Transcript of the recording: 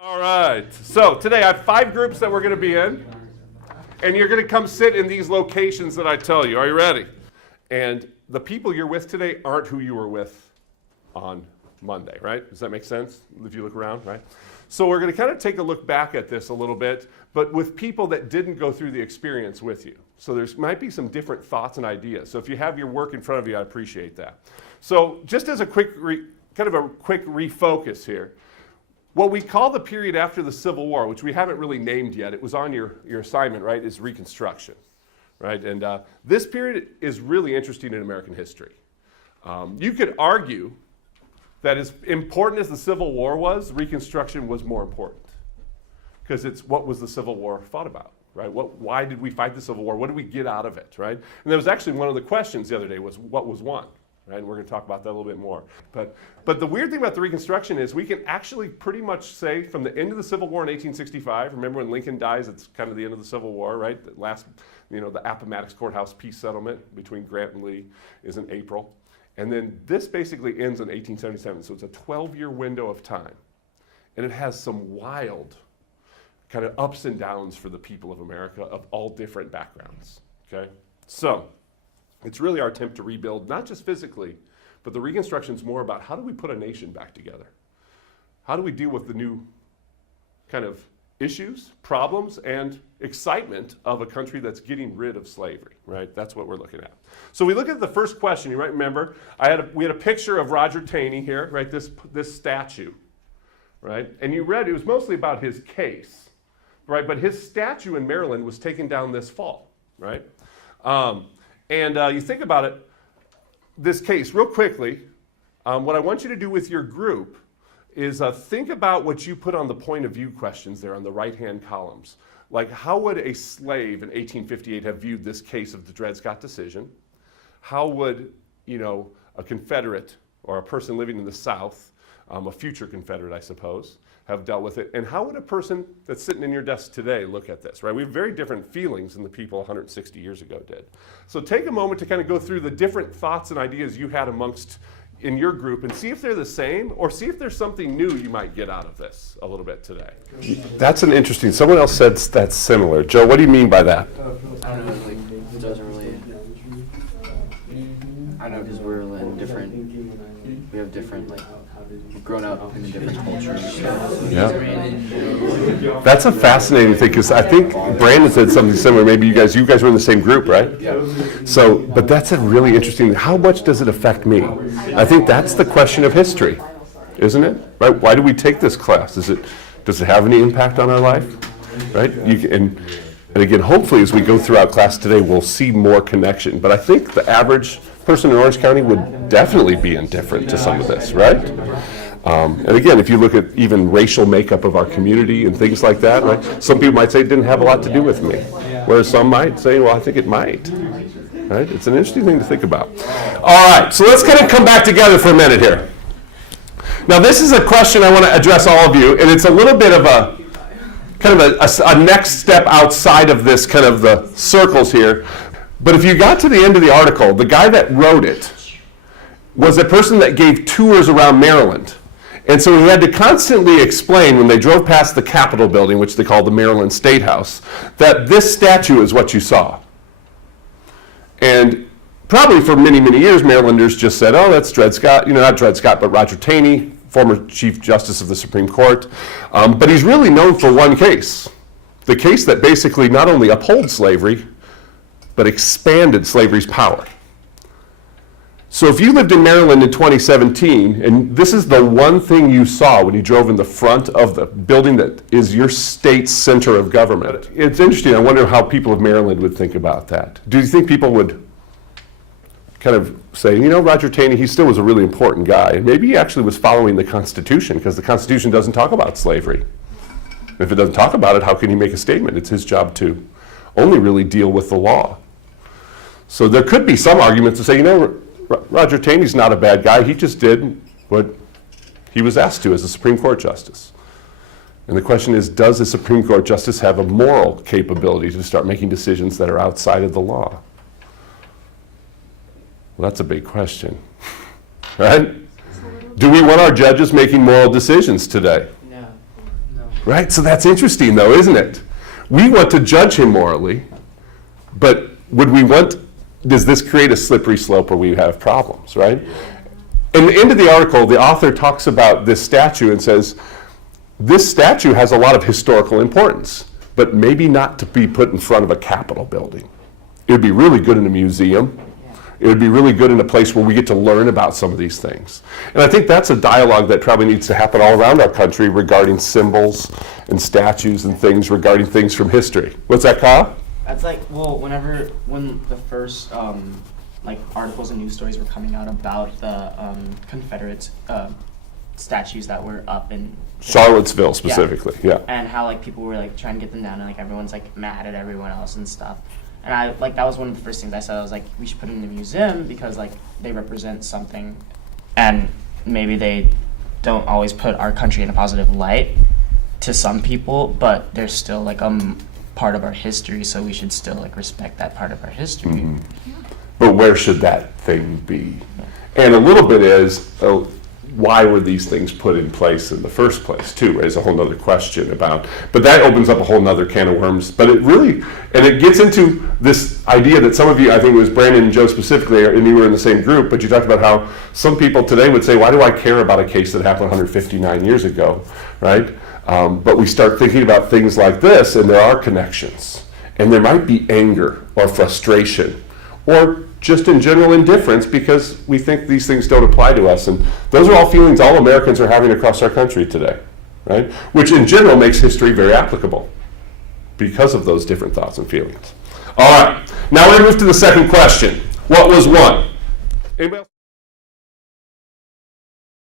All right, so today I have 5 groups that we're going to be in, and you're going to come sit in these locations that I tell you. Are you ready? And the people you're with today aren't who you were with on Monday, right? Does that make sense if you look around, right? So we're going to kind of take a look back at this a little bit, but with people that didn't go through the experience with you. So there might be some different thoughts and ideas. So if you have your work in front of you, I appreciate that. So just as a quick, kind of a quick refocus here, what we call the period after the Civil War, which we haven't really named yet, it was on your assignment, right, is Reconstruction, right? And this period is really interesting in American history. You could argue that as important as the Civil War was, Reconstruction was more important. Because it's what was the Civil War fought about, right? Why did we fight the Civil War? What did we get out of it, right? And that was actually one of the questions the other day was what was won, right? And we're going to talk about that a little bit more. But the weird thing about the Reconstruction is we can actually pretty much say from the end of the Civil War in 1865, remember when Lincoln dies, it's kind of the end of the Civil War, right? The last, the Appomattox Courthouse peace settlement between Grant and Lee is in April. And then this basically ends in 1877, so it's a 12-year window of time. And it has some wild kind of ups and downs for the people of America of all different backgrounds, okay? So it's really our attempt to rebuild, not just physically, but the Reconstruction is more about how do we put a nation back together? How do we deal with the new kind of issues, problems, and excitement of a country that's getting rid of slavery, right? That's what we're looking at. So we look at the first question. You might remember we had a picture of Roger Taney here, right? This statue, right? And you read it was mostly about his case, right? But his statue in Maryland was taken down this fall, right? You think about it, this case real quickly. What I want you to do with your group is think about what you put on the point of view questions there on the right-hand columns. Like, how would a slave in 1858 have viewed this case of the Dred Scott decision? How would, a Confederate or a person living in the South, a future Confederate, I suppose, have dealt with it? And how would a person that's sitting in your desk today look at this, right? We have very different feelings than the people 160 years ago did. So take a moment to kind of go through the different thoughts and ideas you had in your group and see if they're the same or see if there's something new you might get out of this a little bit today. That's an interesting, someone else said that's similar. Joe, what do you mean by that? I don't know, it doesn't really, I don't know, because we're in different, we have different, we've grown up in different cultures. Yeah. That's a fascinating thing because I think Brandon said something similar. Maybe you guys were in the same group, right? Yeah. So, but that's a really interesting, how much does it affect me? I think that's the question of history, isn't it? Right? Why do we take this class? Does it have any impact on our life? Right? And again, hopefully as we go throughout class today, we'll see more connection. But I think the average person in Orange County would definitely be indifferent to some of this, right? And again, if you look at even racial makeup of our community and things like that, right? Some people might say it didn't have a lot to do with me, whereas some might say, well, I think it might. Right? It's an interesting thing to think about. All right, so let's kind of come back together for a minute here. Now, this is a question I want to address all of you, and it's a little bit of a next step outside of this kind of the circles here. But if you got to the end of the article, the guy that wrote it was a person that gave tours around Maryland. And so he had to constantly explain when they drove past the Capitol building, which they call the Maryland State House, that this statue is what you saw. And probably for many, many years, Marylanders just said, oh, that's Dred Scott, not Dred Scott, but Roger Taney, former Chief Justice of the Supreme Court. But he's really known for one case, the case that basically not only upholds slavery, but expanded slavery's power. So if you lived in Maryland in 2017, and this is the one thing you saw when you drove in the front of the building that is your state's center of government. It's interesting. I wonder how people of Maryland would think about that. Do you think people would kind of say, Roger Taney, he still was a really important guy, and maybe he actually was following the Constitution, because the Constitution doesn't talk about slavery. If it doesn't talk about it, how can he make a statement? It's his job to only really deal with the law. So there could be some arguments to say, Roger Taney's not a bad guy. He just did what he was asked to as a Supreme Court justice. And the question is, does a Supreme Court justice have a moral capability to start making decisions that are outside of the law? Well, that's a big question, right? Do we want our judges making moral decisions today? No. Right? So that's interesting, though, isn't it? We want to judge him morally, but does this create a slippery slope where we have problems, right? In the end of the article, the author talks about this statue and says, this statue has a lot of historical importance, but maybe not to be put in front of a Capitol building. It would be really good in a museum. It would be really good in a place where we get to learn about some of these things. And I think that's a dialogue that probably needs to happen all around our country regarding symbols and statues and things regarding things from history. What's that, Kyle? That's like, well, when the first like articles and news stories were coming out about the Confederate statues that were up in Charlottesville specifically, yeah. and how like people were like trying to get them down, and like everyone's like mad at everyone else and stuff. And I like that was one of the first things I said. I was like, we should put them in a museum because like they represent something, and maybe they don't always put our country in a positive light to some people, but they're still like part of our history, so we should still like respect that part of our history. Mm-hmm. But where should that thing be? And a little bit is, why were these things put in place in the first place, too? Is a whole nother question about, but that opens up a whole nother can of worms. But it really, and it gets into this idea that some of you, I think it was Brandon and Joe specifically, and you were in the same group, but you talked about how some people today would say, why do I care about a case that happened 159 years ago, right? But we start thinking about things like this, and there are connections. And there might be anger or frustration or just in general indifference because we think these things don't apply to us. And those are all feelings all Americans are having across our country today, right? Which in general makes history very applicable because of those different thoughts and feelings. All right, now we're going to move to the second question. What was one? Anybody else?